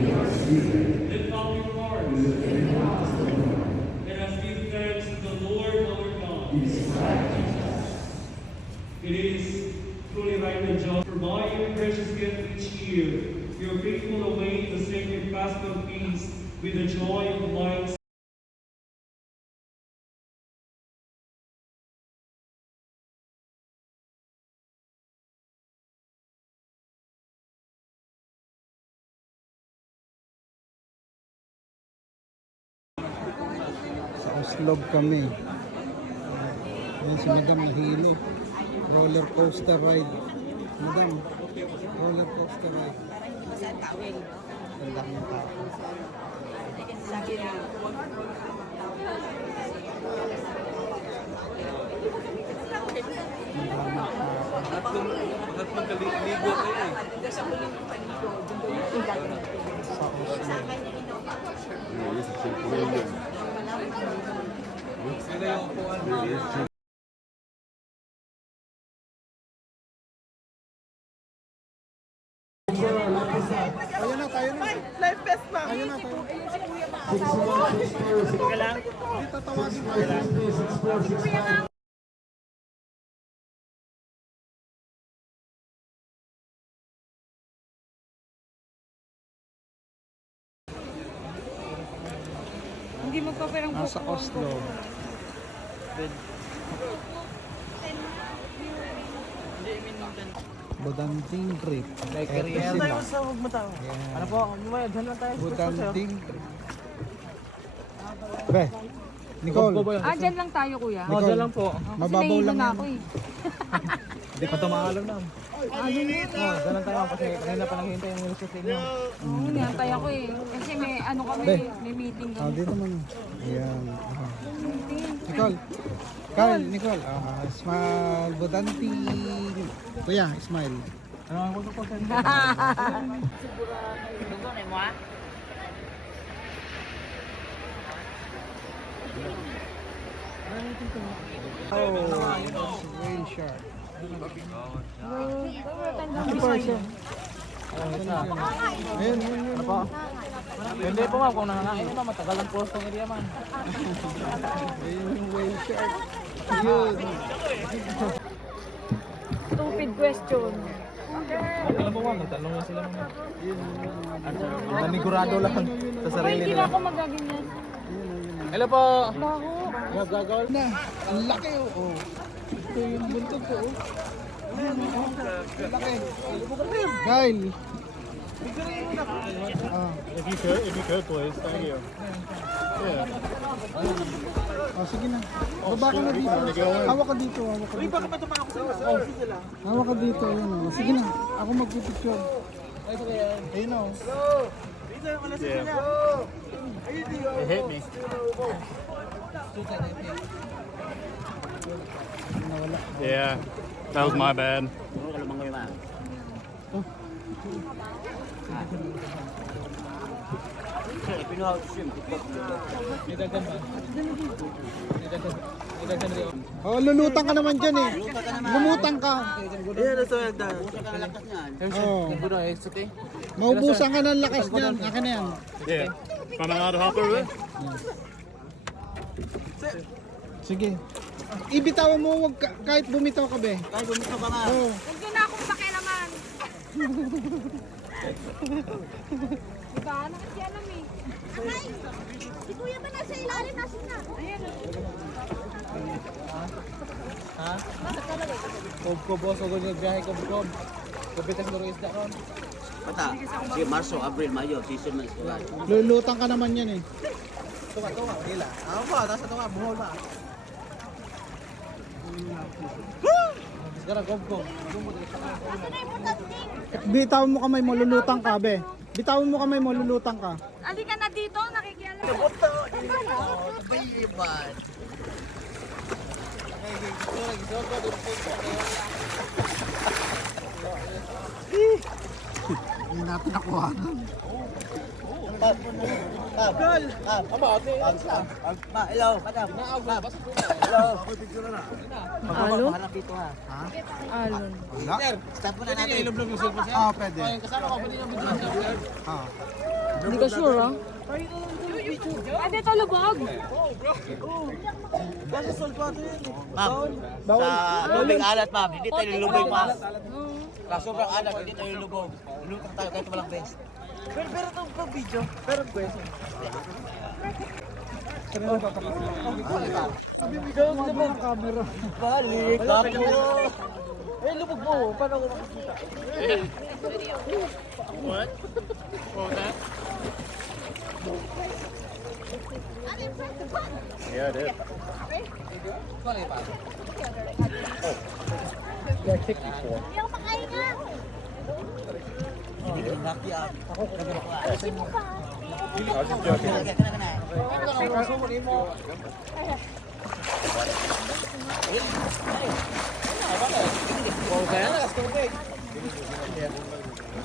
Lift up your hearts. Let us give thanks to the Lord our God. It is truly right and just for by your precious gift each year, your faithful await the sacred Paschal feast with the joy of life. Sa Oslog kami. Ayan si Madam nahilo. Roller coaster ride. Madam, roller coaster ride. Ang dami ng tao. Bakit magkaligo kayo eh? Sa Oslog. Sila yung upuan mo. Ayun na, tayo na. Life best na. Ayun na, tayo. Ka lang. Hindi tatawagin tayo. Hindi magpaperang Nasa Oslo. Budanting trip. Eto sila. sa huwag matao. Ayan. Ano po? Diyan lang tayo. Budanting trip. Be, Nicole. Dyan lang tayo, kuya. Nicole, dyan lang po. mababaw Kasi lang na yan. ako eh. Hindi pa tumaalam na. Dyan lang tayo kasi kanina pa naghihintay yung Wilson sa inyo. Hinihantay ako eh. Kasi may ano kami, Be. may meeting Ah, kami. dito man. Ayan. Aha. Nicole. Carl, Nicole. Smile. Budanting. Kuya, smile. Ano ang gusto ko sa inyo? Oh, whale shark. 50%. Ayun, yun, yun. Ano po? Hindi po ma'am, kung nangangangin naman, matagal ang post ng area man. Ayun yung whale shark. Yun. Stupid question. Okay lang po ma'am, magtanong lang sila ma'am. Manigurado lang sa Ay, sarili hindi na nila. ako magaganyan. Hello po! Baho. Nagagawal Na, ang laki oh. Oh. Ito yung buntog ko oh. Ayan, oh. Ang laki. Kyle. Ah. If you could, please. Thank you. Yeah. Oh, sige na. Baba ka na dito. Hawak ka dito. Hawak ka dito. Bakit ba tumako sa sila? Hawak ka dito. Ayun oh. Sige na. Ako magpipicture. Ayun oh. Yeah. It hit me. Yeah, that was my bad. Oh, lulutang ka naman dyan eh. Lumutang ka. Ayan, nasa yagda. Oh. It's okay. Maubusan ka ng lakas niyan. Akin na yan. Yeah. Am I allowed to hop over there? Sige. Ibitawan mo wag kahit bumitaw ka be. Ay, bumito ka nga. Oh. Huwag nyo na akong pakialaman. Diba? Nakikialam eh. Amay! Si Kuya ba nasa ilalim? Nasaan na? Ayan. Ha? Kob-kob, boss. Huwag nyo biyahe kob-kob. Kapitas na rin isda ron. Pata, si Marso, Abril, Mayo, season man sila. Lulutang ka naman yan eh. Tunga, nila. Ako ba? Nasa tunga, buhol ba? Sekarang kob-kob. Ito na yung importante. Bitawan mo kamay mo, lulutang ka be. Bitawan mo kamay mo, lulutang ka. Halika na dito, nakikialam. Hindi natin nakuha nun. Alon? Alon. Wala? Pwede. Hindi ka sure, ah? Ay, dito lubog. Sa lubing alat, ma'am. Hindi tayo lulubog, ma'am. Sa sobrang alat, hindi tayo lulubog. Lulutang tayo kahit walang best. Balik ako. Eh, lubog mo. Paano ako makikita? What? What was that? Yeah, it is. Yeah, I kicked before. Hindi ako makahinga. Lucky ako. Kasi mo pa. I was just joking.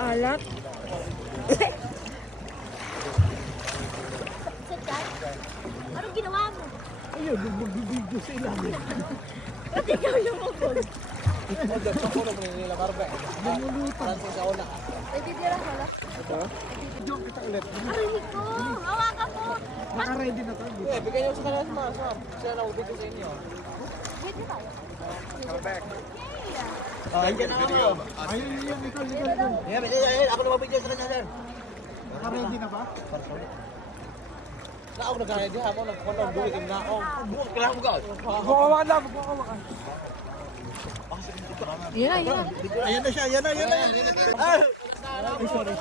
Alat. Anong ginawa mo? Ayun, bububig sa ilalim. Ba't ikaw lumubog? Ay, titira ka lang. Joke kita ulit. Arinig ko! Hawakan mo! Naka-ready na to. Eh, bigay niyo sa kanila sa mga ma'am. Siya na ubig ko sa inyo. Wait na tayo. Ay, yan ako. Ayun, ikaw. Ako na mabigyan sa kanya, sir. Naka-ready na ba? Na ako nagkaya di ako nagkukulang duwi na ako. Bukas kailangan mo ka. Bukawa lang, bukawa ka. Yan na. Ayan na siya, ayan na. Ay, sorry.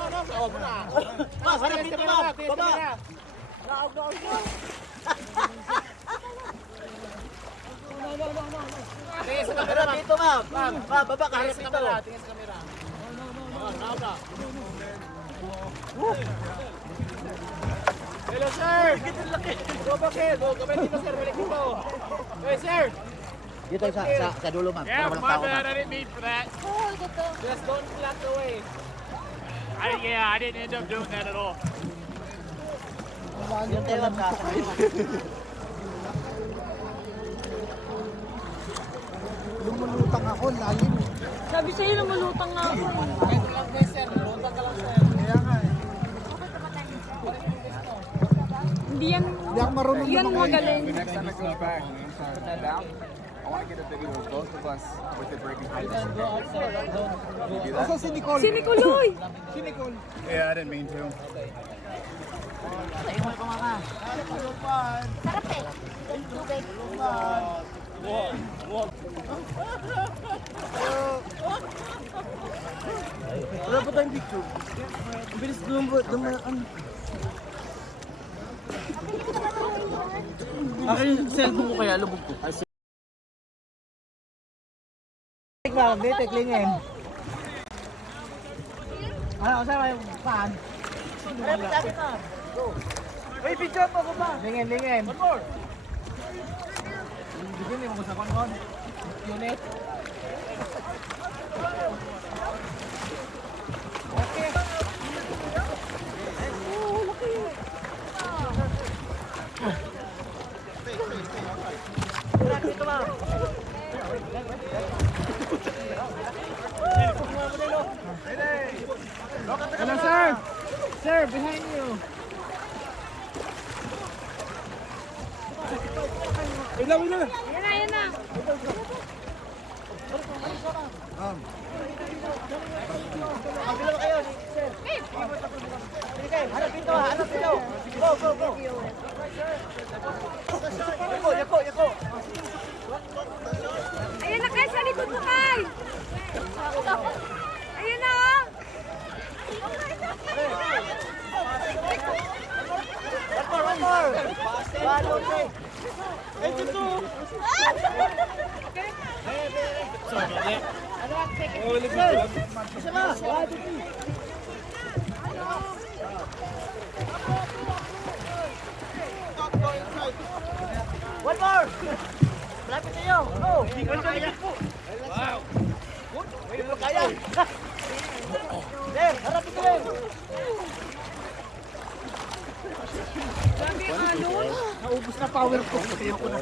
Ma, sarap dito, ma. Baba. Tingin sa camera, ma'am. Dito, ma'am. Ma'am, baba ka. Harap dito. Tingin sa camera. Hello, sir. Go back here. Go, kamay dito, sir. Balik dito. Hey, sir. Dito sa dulo, ma'am. Yeah, Para walang my tao, bad. ma'am. I didn't mean for that. Oh, dito. Just don't block the way. I didn't end up doing that at all. Yung tayo, ma'am. Lumulutang ako, lalim. Sabi sa'yo, lumulutang nga ako. Hindi yan. Hindi ako marunong Yan lumakay. magaling. Next time it comes back, stand down. I want to get a video of both of us with the breaking height. Asa si Nicole? Si Nicoloy. Si Nicole. Yeah, I didn't mean to. Sarap eh. Yung tubig. Wala pa tayong picture. Bilis dumaan. Akin yung cellphone ko kaya lubog ko. Teklingin. Ano, saan yung paan? Ay, pagkakit na. Go. Ay, picture pa ko pa. Lingin. One more. Hindi mo sa kon. Unit. Okay. Dito ba? Hello, sir. Sir, behind you. Ilaw. Yan na. Kabila kayo, sir. Sige, hanap dito. Go. Yako. Ayan na kayo sa likod mo, Kay. Ayan na, oh. One more. Okay. Hey, dito. Sorry about that. Malapit kayo. Oh, hindi ko kaya. Wow. Hindi ko kaya. Sir, harapin ko rin. Sabi nga, no? Naubos na power ko. Kaya ko na.